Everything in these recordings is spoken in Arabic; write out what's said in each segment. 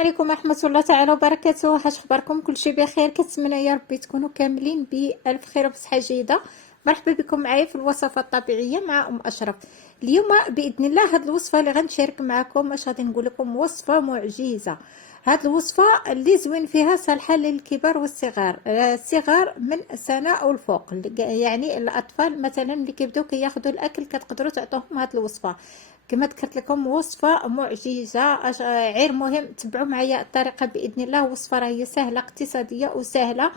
عليكم ورحمة الله تعالى وبركاته. واش اخباركم؟ كلشي بخير؟ كنتمنى يا ربي تكونوا كاملين بألف خير وبصحة جيدة. مرحبا بكم معايا في الوصفة الطبيعية مع أشرف. اليوم بإذن الله هاد الوصفة اللي غنشارك معكم واش غادي نقول لكم وصفة معجزة. هاد الوصفة اللي زوين فيها صالحة للكبار والصغار، الصغار من سنة أو الفوق، يعني الأطفال مثلا اللي كيبداو كياخذوا الأكل كتقدروا تعطوهم هاد الوصفة. كما ذكرت لكم وصفه معجزه، غير مهم تبعوا معايا الطريقه باذن الله. وصفه راهي سهله اقتصاديه وسهله،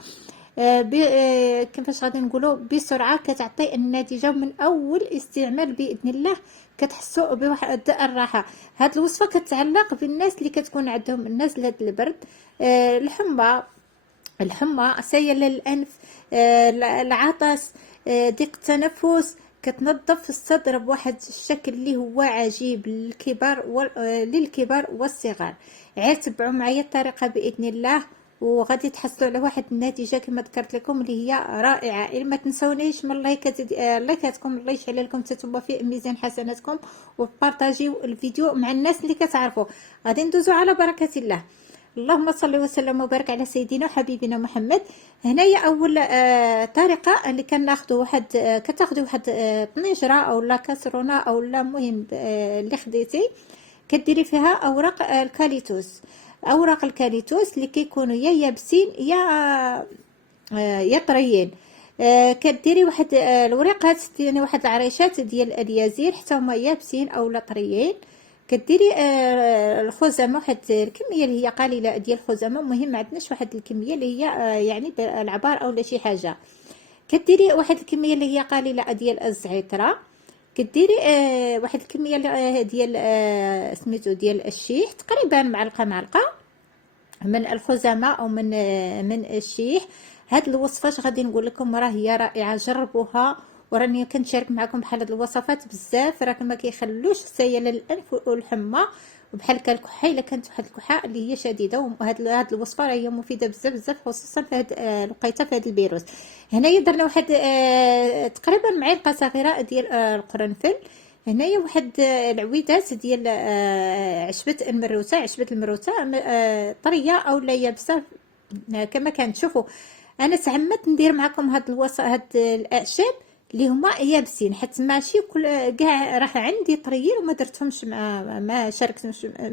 كيفاش غادي نقولوا بسرعه كتعطي النتيجه من اول استعمال باذن الله. كتحسوا بواحد الراحه. هاد الوصفه كتعلق بالناس اللي كتكون عندهم نزله البرد، الحمى، سيل الانف، العطس، ضيق التنفس. كتنظف الصدر بواحد الشكل اللي هو عجيب للكبار والصغار. غير تبعوا معايا الطريقه باذن الله وغادي تحصلوا على واحد النتيجه كما ذكرت لكم اللي هي رائعه. الا ما تنسونيش من لايكاتكم، الله يشعل لكم تتوبوا في ميزان حسناتكم، وبارطاجيو الفيديو مع الناس اللي كتعرفوا. غادي ندوزو على بركه الله. اللهم صل وسلم وبارك على سيدنا وحبيبنا محمد. هنايا اول طريقه اللي كناخذوا واحد كتاخذوا واحد طنجره او لا كاسرونه او لا مهم اللي خديتي، كديري فيها اوراق الكاليتوس. اوراق الكاليتوس اللي كيكونوا يا يابسين يا طريين. كديري واحد الوريقات، يعني واحد العريشات ديال اليازير حتى هما يابسين او لا طريين. كديري الخزامه، واحد الكميه اللي هي قليله ديال الخزامه، مهم ما عندناش واحد الكميه اللي هي يعني بالعبار او لا شي حاجه. كديري واحد الكميه اللي هي قليله ديال الزعتره. كديري واحد الكميه ديال سميتو ديال الشيح، تقريبا معلقه من الخزامه او من الشيح. هاد الوصفات غادي نقول لكم راه هي رائعه، جربوها. وراني كنشارك معكم بحال هاد الوصفات بزاف، راه ما كيخلوش سيل الانف والحمى، وبحال الكحه الا كانت واحد الكحه اللي هي شديده. وهاد الوصفه راه هي مفيده بزاف خصوصا في هاد الوقيته في هاد الفيروس. هنايا درنا واحد تقريبا معلقه صغيره ديال القرنفل. هنايا واحد العويدات ديال عشبه المروته، طريه او لا يابسه كما كانت. شوفوا انا تعمدت ندير معكم هاد الاعشاب اللي هما يابسين، حيت ماشي كل كاع راه عندي طريين وما درتهمش ما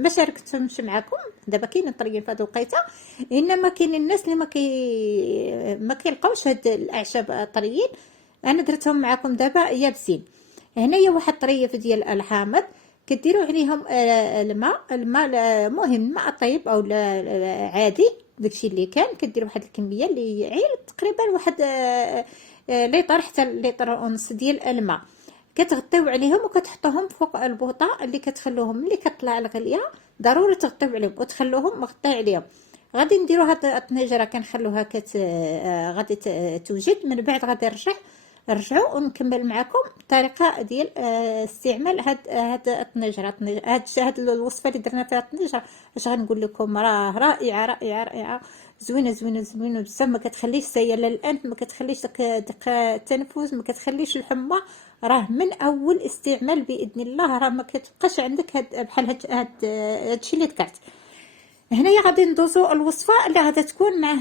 شاركتهمش معكم. دابا كاينين طريين في هذه الوقيته، انما كاينين الناس اللي ما كيلقاوش هاد الاعشاب طريين. انا درتهم معكم دابا يابسين. هنايا واحد طريف ديال الحامض، كديروا عليهم الماء مهم الماء طيب او عادي، داكشي اللي كان. كديروا واحد الكميه اللي عير تقريبا واحد لتر حتى لتر ونص ديال الماء. كتغطيو عليهم وكتحطوهم فوق البوطه اللي كتخلوهم ملي كطلع الغليه ضروري تغطيو عليهم وتخلوهم مغطي عليهم. غادي نديروا هاد الطنجره كنخلوها غادي توجد. من بعد غادي نرجعوا ونكمل معكم الطريقه ديال استعمال هاد الطنجره. هاد الوصفه اللي درنا فيها الطنجره اش غنقول لكم راه رائعه زوينه بزاف. ما كتخليش سيل الانف، ما كتخليش دق التنفس، ما كتخليش الحمى. راه من اول استعمال باذن الله راه ما كتبقاش عندك بحال هادشي اللي ذكرت. هنايا غادي ندوزو الوصفه اللي غادي تكون مع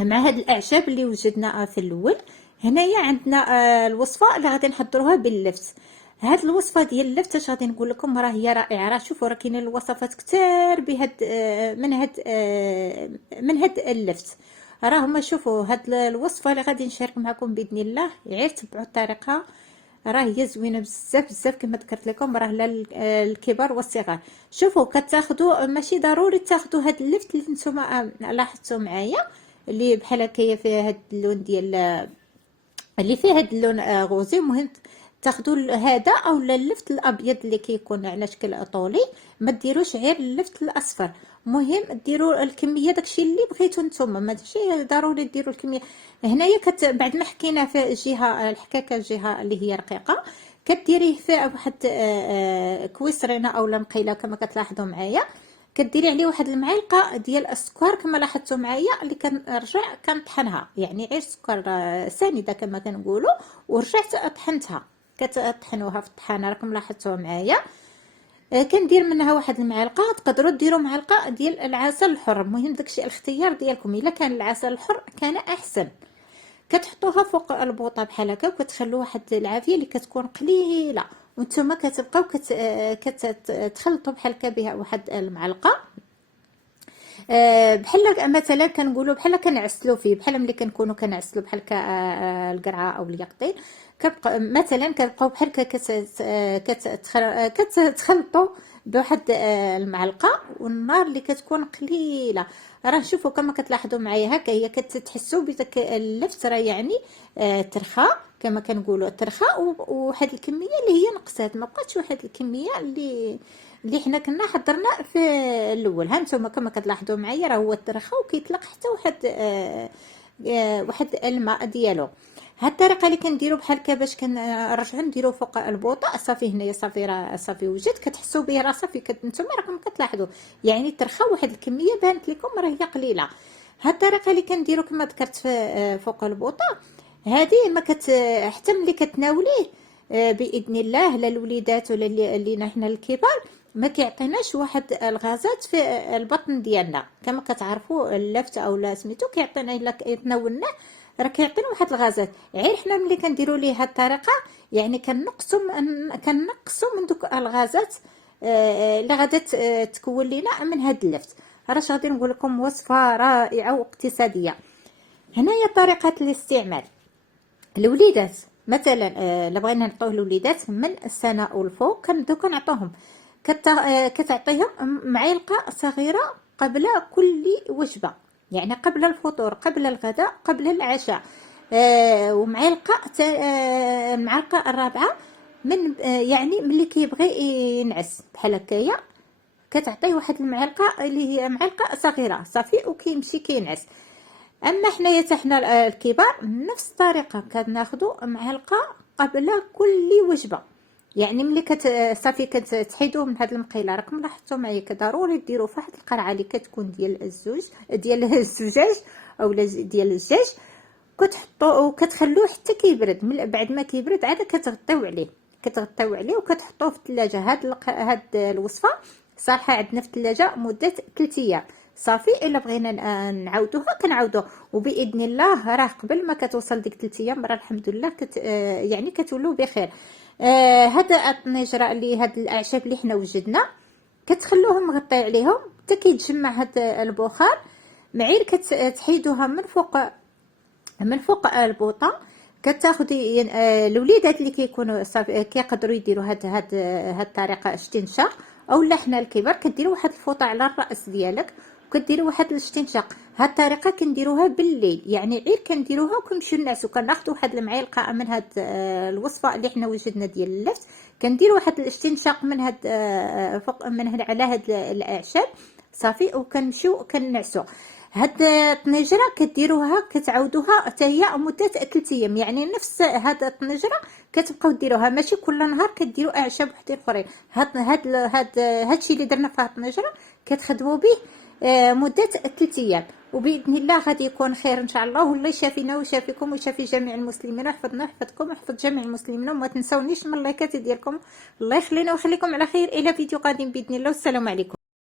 هاد الاعشاب اللي وجدنا في الاول. هنايا عندنا الوصفه اللي غادي نحضروها باللفت. هاد الوصفه ديال اللفت اش غادي نقول لكم راه هي رائعه. راه شوفوا راه كاينين الوصفات كثار بهاد من هاد اللفت. راه هما شوفوا هاد الوصفه اللي غادي نشارك معكم باذن الله، غير تبعوا الطريقه. راه هي زوينه بزاف كما ذكرت لكم، راه للكبار والصغار. شوفوا كتاخذوا ماشي ضروري تاخذوا هاد اللفت اللي نتوما لاحظتوا معايا اللي بحال هكايا فيه هاد اللون ديال اللي فيه هاد اللون غوزي. مهم تاخذوا هذا او اللفت الابيض اللي كيكون على شكل طولي، ما ديروش غير اللفت الاصفر. مهم ديروا الكميه داكشي اللي بغيتو نتوما، ماشي ضروري ديروا الكميه. هنايا بعد ما حكينا في الجهه الحكاكه، الجهه اللي هي رقيقه، كديريه في واحد كويسرينه او مقيله كما كتلاحظوا معايا. كديري عليه واحد المعلقه ديال السكر كما لاحظتوا معايا، اللي كنرجع كنطحنها، يعني غير سكر سنيده كما كنقولوا، ورجعت طحنتها. كتطحنوها في الطحانه راكم لاحظتوها معايا. كندير منها واحد المعلقه، تقدروا ديروا معلقه ديال العسل الحر، المهم داكشي الاختيار ديالكم، الا كان العسل الحر كان احسن. كتحطوها فوق البوطه بحال هكا، وكتخلوا واحد العافيه اللي كتكون قليله، وانتم كتبقاو كتخلطوا بحال هكا بها واحد المعلقه. بحال مثلا كنقولوا بحال كنعسلوا فيه، بحال ملي كنكونوا كنعسلوا بحال القرعه او اليقطين، كتبقى مثلا كتبقاو بحال كتخلطوا بواحد المعلقه، والنار اللي كتكون قليله. راه شوفوا كما كتلاحظوا معايا هكا، هي كتحسوا بداك اللفت راه يعني ترخى كما كنقولوا ترخى، وواحد الكميه اللي هي نقصات، ما بقاتش واحد الكميه اللي حنا كنا حضرنا في الاول. ها نتوما كما كتلاحظوا معايا راه هو ترخى وكيطلق حتى واحد الماء ديالو. هاد الطريقه اللي كنديروا بحال هكا باش كنرجعوا نديروا فوق البوطه، صافي هنايا صافي راه صافي وجد، كتحسوا به راه صافي نتوما راكم كتلاحظوا يعني ترخى واحد الكميه بانت لكم راه هي قليله. هاد الطريقه اللي كنديروا كما ذكرت في فوق البوطه هذه ما حتى ملي كتناوليه باذن الله لا الوليدات ولا اللي حنا الكبار ما كيعطيناش واحد الغازات في البطن ديالنا. كما كتعرفوا اللفت او لا سميتو كيعطينا الا يتناولنا راه كيعطينا واحد الغازات، غير حنا ملي كنديروا ليه هاد الطريقه يعني كنقصوا من دوك الغازات اللي غادا تكون لينا من هاد اللفت. راه غادي نقول لكم وصفه رائعه واقتصاديه. هنايا طريقه الاستعمال. الوليدات مثلا الا بغينا نعطوه الوليدات من السنه والفوق كنبداو كنعطوهم كتعطيهم معلقه صغيره قبل كل وجبه، يعني قبل الفطور قبل الغداء قبل العشاء. ومعلقه المعلقه الرابعه من يعني ملي كيبغي ينعس بحال هكايا، كتعطيه واحد المعلقه اللي هي معلقه صغيره صافي وكيمشي كينعس. اما حنايا حتى حنا الكبار نفس الطريقه كناخذوا معلقه قبل كل وجبه، يعني ملي صافي كتحيدوه من هذه المقيله. راكم لاحظتوا معايا ضروري ديروا في واحد القرعه اللي كتكون ديال الزجاج اولا ديال الدجاج، كتحطوه وكتخلوه حتى كيبرد. من بعد ما كيبرد عاد كتغطيو عليه وكتحطوه في الثلاجه. هاد الوصفه صالحه عندنا في الثلاجه مده 3 ايام صافي. الا بغينا نعاودوها كنعاودوها، وباذن الله راه قبل ما كتوصل ديك 3 ايام راه الحمد لله يعني كتولوا بخير. هذا الطنجره اللي هاد الاعشاب اللي حنا وجدنا كتخلوهم مغطي عليهم حتى كيتجمع هاد البخار، معير كتحيدوها من فوق البوطه. كتاخدي الوليدات اللي كيكونوا صافي كيقدروا يديروا هاد الطريقه استنشاق، اولا حنا الكبار كديروا واحد الفوطه على الراس ديالك وكديروا واحد الاستنشاق. هاد الطريقه كنديروها بالليل، يعني غير كنديروها وكنمشيو نعسو. كناخذوا واحد المعلقه من هاد الوصفه اللي حنا وجدنا ديال اللفت، كنديروا واحد الاستنشاق من هاد فوق من هاد على هاد الاعشاب صافي، وكنمشيو كنعسو. هاد الطنجره كديروها كتعاودوها حتى هي مده 3 ايام، يعني نفس هاد الطنجره كتبقاو ديروها ماشي كل نهار كديروا اعشاب وحدين اخرين. هادشي اللي درنا في هاد الطنجره كتخدموا به مده 3 ايام، وباذن الله غادي يكون خير ان شاء الله. والله يشافينا ويشافيكم ويشافي جميع المسلمين ويحفظنا ويحفظكم ويحفظ جميع المسلمين. وما تنسونيش من اللايكات ديالكم. الله يخلينا ويخليكم على خير. الى فيديو قادم باذن الله، والسلام عليكم.